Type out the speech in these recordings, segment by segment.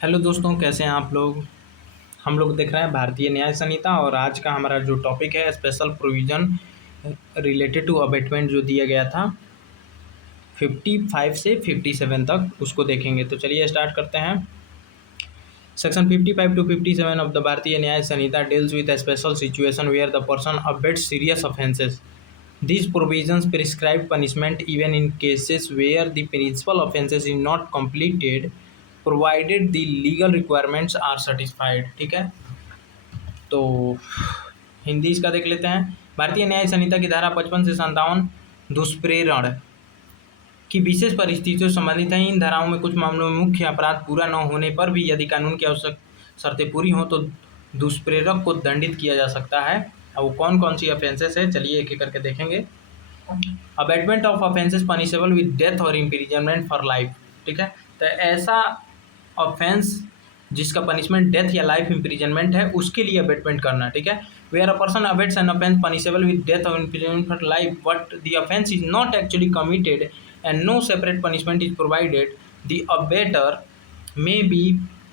Hello दोस्तों, कैसे हैं आप लोग। हम लोग देख रहे हैं भारतीय न्याय संहिता और आज का हमारा जो टॉपिक है special provision related to abetment जो दिया गया था 55 से 57 तक उसको देखेंगे। तो चलिए स्टार्ट करते हैं। सेक्शन 55 to 57 of the भारतीय न्याय संहिता deals with a special situation where the person abets serious offences. These provisions prescribe punishment even in cases where the principal offences is not completed provided the legal requirements are satisfied। ठीक है, तो हिंदी इसका देख लेते हैं। भारतीय न्याय संहिता की धारा 55 से 57 दुष्प्रेरण की विशेष परिस्थितियों से संबंधित है। इन धाराओं में कुछ मामलों में मुख्य अपराध पूरा न होने पर भी यदि कानून की आवश्यक शर्तें पूरी हों तो दुष्प्रेरक को दंडित किया जा सकता है। अब वो कौन कौन सी ऑफेंसेस है, चलिए एक एक करके देखेंगे। Abetment of offences punishable with death और इम्प्रिजनमेंट फॉर लाइफ। ठीक है, तो ऐसा ऑफेंस जिसका पनिशमेंट डेथ या लाइफ इम्प्रिजनमेंट है उसके लिए अबेटमेंट करना। ठीक है, where a person abets an offence punishable with death और imprisonment for life but the offence is not actually committed and no separate punishment is provided, the abater may be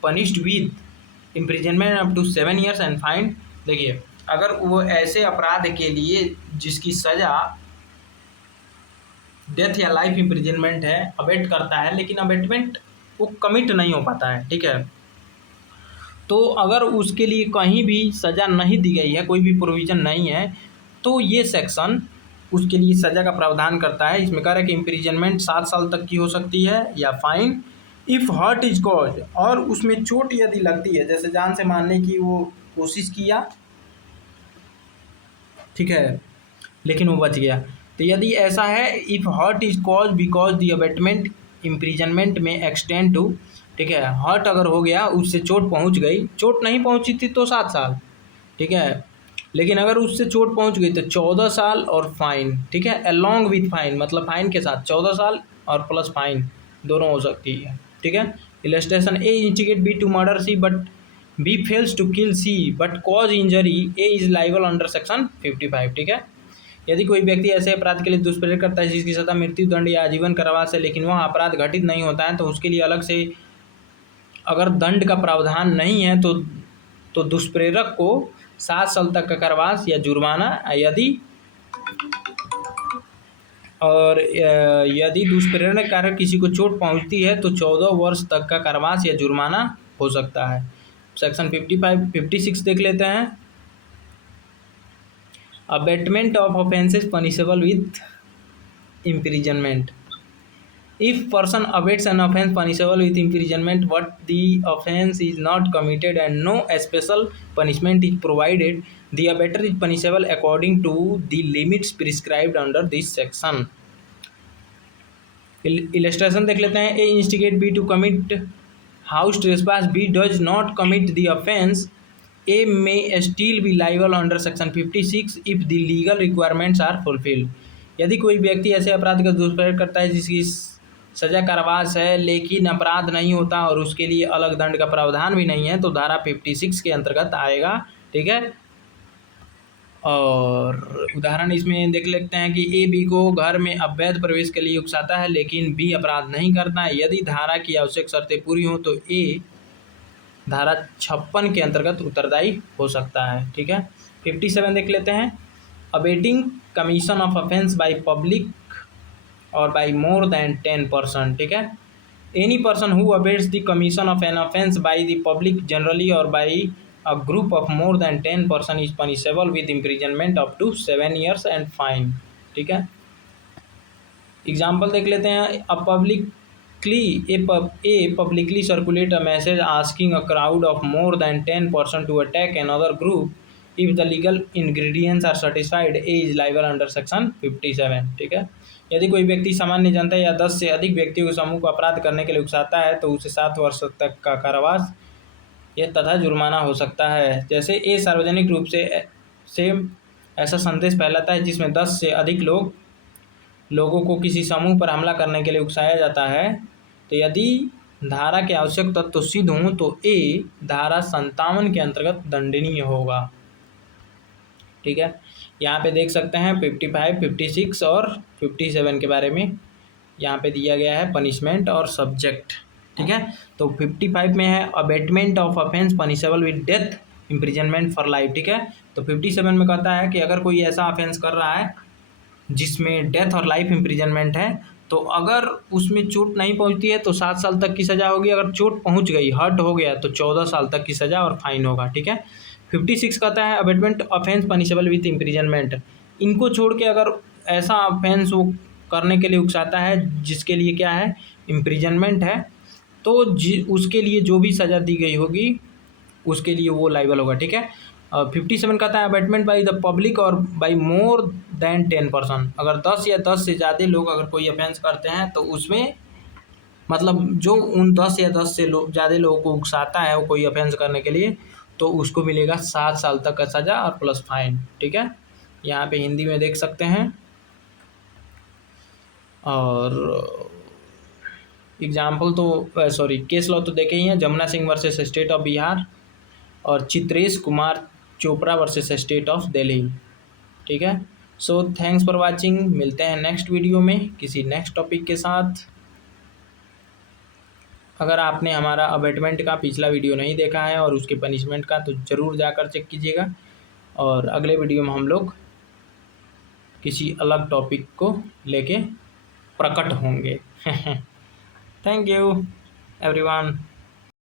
punished with imprisonment up to 7 years and fine। देखिए, अगर वो ऐसे अपराध के लिए जिसकी सज़ा डेथ या लाइफ इम्प्रिजनमेंट है अबेट करता है लेकिन अबेटमेंट वो कमिट नहीं हो पाता है। ठीक है, तो अगर उसके लिए कहीं भी सज़ा नहीं दी गई है, कोई भी प्रोविज़न नहीं है, तो ये सेक्शन उसके लिए सज़ा का प्रावधान करता है। इसमें कह रहा है कि इम्प्रिजनमेंट 7 साल तक की हो सकती है या fine if hurt is cause, और उसमें चोट यदि लगती है, जैसे जान से मारने की वो कोशिश किया, ठीक है, लेकिन वो बच गया, तो यदि ऐसा है if hurt is cause because the abetment imprisonment में एक्सटेंड टू। ठीक है, हर्ट अगर हो गया, उससे चोट पहुंच गई, चोट नहीं पहुंची थी तो 7 साल। ठीक है, लेकिन अगर उससे चोट पहुंच गई तो 14 साल और फाइन। ठीक है, अलॉन्ग विथ फाइन, मतलब फाइन के साथ 14 साल और प्लस फाइन दोनों हो सकती है। ठीक है, illustration A instigate B to murder C but B fails to kill C but cause injury A is liable under section 55। ठीक है, यदि कोई व्यक्ति ऐसे अपराध के लिए दुष्प्रेरित करता है जिसकी सजा मृत्यु दंड या आजीवन कारावास है लेकिन वह अपराध घटित नहीं होता है तो उसके लिए अलग से अगर दंड का प्रावधान नहीं है तो दुष्प्रेरक को 7 साल तक का कारावास या जुर्माना, यदि दुष्प्रेरण के कारण किसी को चोट पहुंचती है तो 14 वर्ष तक का कारावास या जुर्माना हो सकता है। सेक्शन 56 देख लेते हैं। Abetment of offences punishable with imprisonment। If person abets an offence punishable with imprisonment but the offence is not committed and no special punishment is provided, the abetter is punishable according to the limits prescribed under this section। illustration देख लेते हैं। A instigate B to commit house trespass, B does not commit the offence, A may still be liable under section 56 if the legal requirements are fulfilled। यदि कोई व्यक्ति ऐसे अपराध का दुष्प्रयोग करता है जिसकी सजा कारावास है लेकिन अपराध नहीं होता और उसके लिए अलग दंड का प्रावधान भी नहीं है तो धारा 56 के अंतर्गत आएगा। ठीक है, और उदाहरण इसमें देख लेते हैं कि ए बी को घर में अवैध प्रवेश के लिए उकसाता है लेकिन बी अपराध नहीं करता है। यदि धारा की आवश्यक शर्तें पूरी हों तो ए धारा 56 के अंतर्गत उत्तरदायी हो सकता है। ठीक है, 57 देख लेते हैं। Abetting commission of offence by public और बाय मोर देन 10 पर्सन। ठीक है, any person who abets the commission of an offence by the public generally और bye a group of more than 10 person is punishable with imprisonment up to 7 years and fine। ठीक है, example देख लेते हैं। A publicly circulate a message asking a crowd of more than 10 person to attack another group if the legal ingredients are satisfied, A is liable under section 57। ठीक है, यदि कोई व्यक्ति सामान्य जनता या 10 से अधिक व्यक्तियों के समूह को अपराध करने के लिए उकसाता है तो उसे 7 वर्ष तक का कारावास यह तथा जुर्माना हो सकता है। जैसे ए सार्वजनिक रूप से ऐसा संदेश फैलाता है जिसमें 10 से अधिक लोगों को किसी समूह पर हमला करने के लिए उकसाया जाता है, तो यदि धारा के आवश्यक तत्व सिद्ध हों तो ए धारा 57 के अंतर्गत दंडनीय होगा। ठीक है, यहाँ पे देख सकते हैं 55, 56 और 57 के बारे में यहाँ पे दिया गया है पनिशमेंट और सब्जेक्ट। ठीक है। तो 55 में है abetment of offence punishable with death imprisonment for life. ठीक है। तो 57 में कहता है कि अगर कोई ऐसा ऑफेंस कर रहा है जिसमें डेथ और लाइफ इम्प्रिजनमेंट है, तो अगर उसमें चोट नहीं पहुंचती है तो 7 साल तक की सज़ा होगी, अगर चोट पहुंच गई, हर्ट हो गया, तो 14 साल तक की सज़ा और फाइन होगा। ठीक है। 56 कहता है abetment offence punishable with imprisonment. इनको छोड़ के अगर ऐसा ऑफेंस वो करने के लिए उकसाता है जिसके लिए क्या है, इम्प्रिजनमेंट है, तो उसके लिए जो भी सज़ा दी गई होगी उसके लिए वो लाइबल होगा। ठीक है। 57 कहता है अबेटमेंट बाई द पब्लिक और बाई मोर देन 10%। अगर 10 या 10 से ज़्यादा लोग अगर कोई ऑफेंस करते हैं तो उसमें मतलब जो उन 10 या 10 से ज़्यादा लोगों को उकसाता है वो कोई ऑफेंस करने के लिए, तो उसको मिलेगा 7 साल तक का सज़ा और प्लस फाइन। ठीक है। यहाँ पे हिंदी में देख सकते हैं। और एग्जाम्पल तो सॉरी केस लॉ तो देखे ही हैं, Jamuna Singh versus state of Bihar और Chitresh Kumar Chopra versus state of Delhi. ठीक है। So thanks for watching. मिलते हैं नेक्स्ट वीडियो में किसी नेक्स्ट टॉपिक के साथ। अगर आपने हमारा अबेटमेंट का पिछला वीडियो नहीं देखा है और उसके पनिशमेंट का, तो ज़रूर जाकर चेक कीजिएगा। और अगले वीडियो में हम लोग किसी अलग टॉपिक को लेके प्रकट होंगे। Thank you everyone.